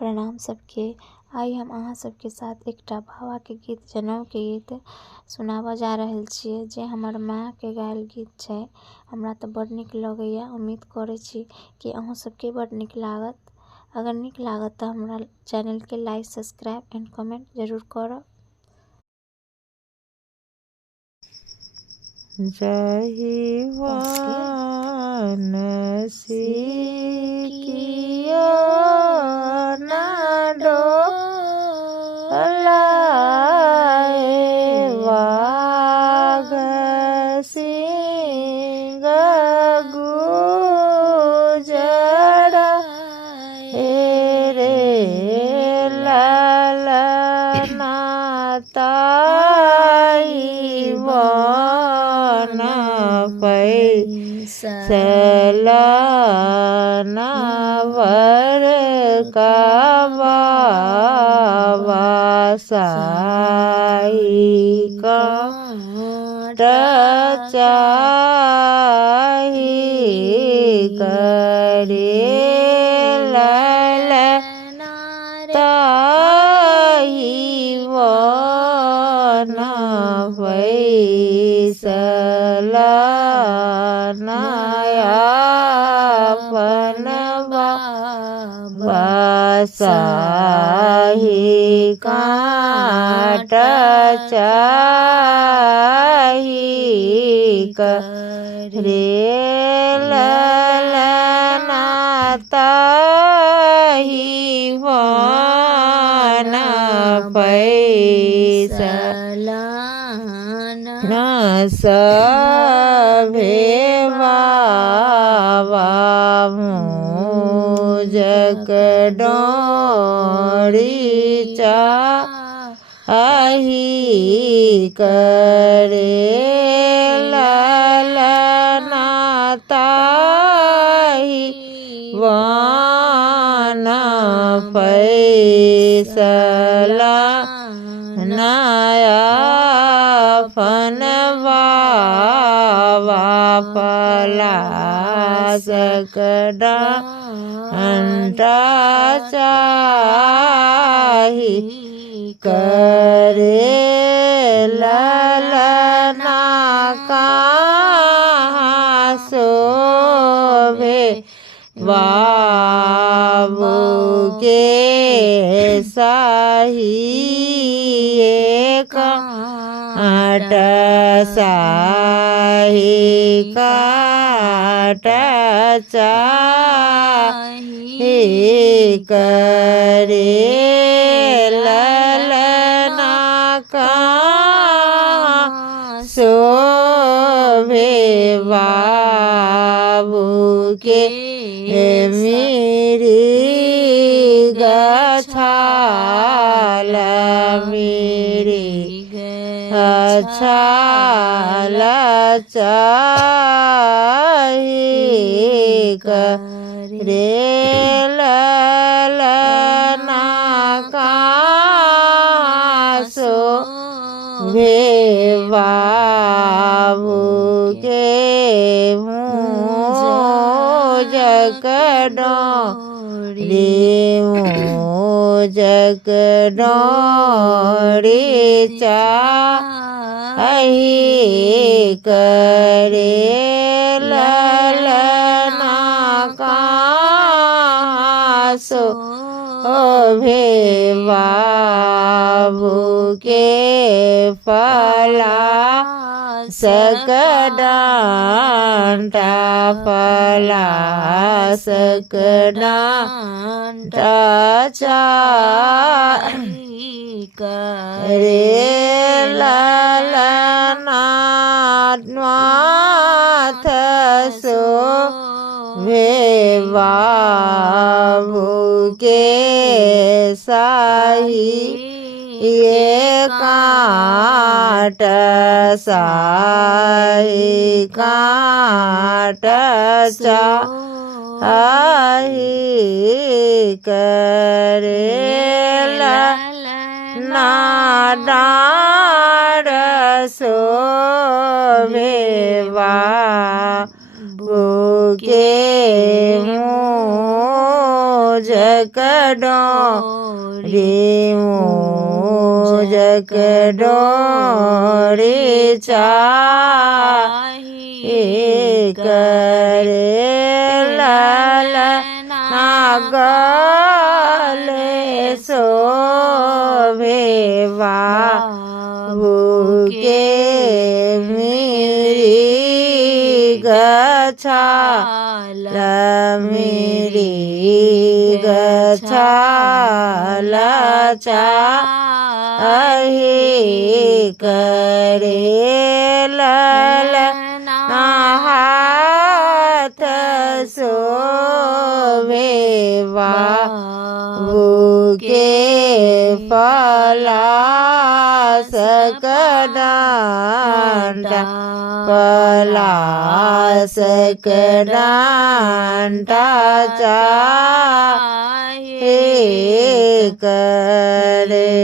प्रणाम सबके। आई हम अहाँ सबके साथ एकटा बाबा के गीत जनऊ के गीत सुनाबऽ जा रहल छियै जे हमर माँ के गायल गीत छै। हमरा तऽ बड़ नीक लगैया, उम्मीद करै छी कि अहूँ सबके बड़ नीक लागत। अगर नीक लागत तऽ हमरा चैनल के लाइक, सब्सक्राइब एंड कमेंट जरूर करब। जाहि वानसी कियो न डोलाए, वाग सिंह गुजराए रे, ललना ताई वन पैसला वर का बाबा साई काट चाही करे, ललना ताई वन पैसला अपन बाबा साई काट चाही करे, ललना ताई वन पैसला सभे बाबा मुझक डोरी चाही करे, ललना ताई वन पैसला अपन बाबा पलास डंटा चाही करे, ललना कहाँ शोभे बाबू के साही काट साही काट चाही करे, ललना कहाँ शोभे बाबू के मेरी गछाल मेरी छाल चाही करे, ललना कहाँ शोभे बाबू के मुझक डोरी, मुझक डोरी चाही करे, ललना कहाँ शोभे बाबू के पलास डंटा पलास डंटा चाही करे, ललना माथ शोभे बाबू के साई काट साई काट चाही करे, ललना डाँड शोभे बाबू के मुझक डोरी मोजक डोरी चाही करे ललना गले शोभेवा के मेरी गछाल मेरी गछाल चाही करे ललना हाथ शोभेवा के पलास कडांटा पलास कडांटा चाहे करे।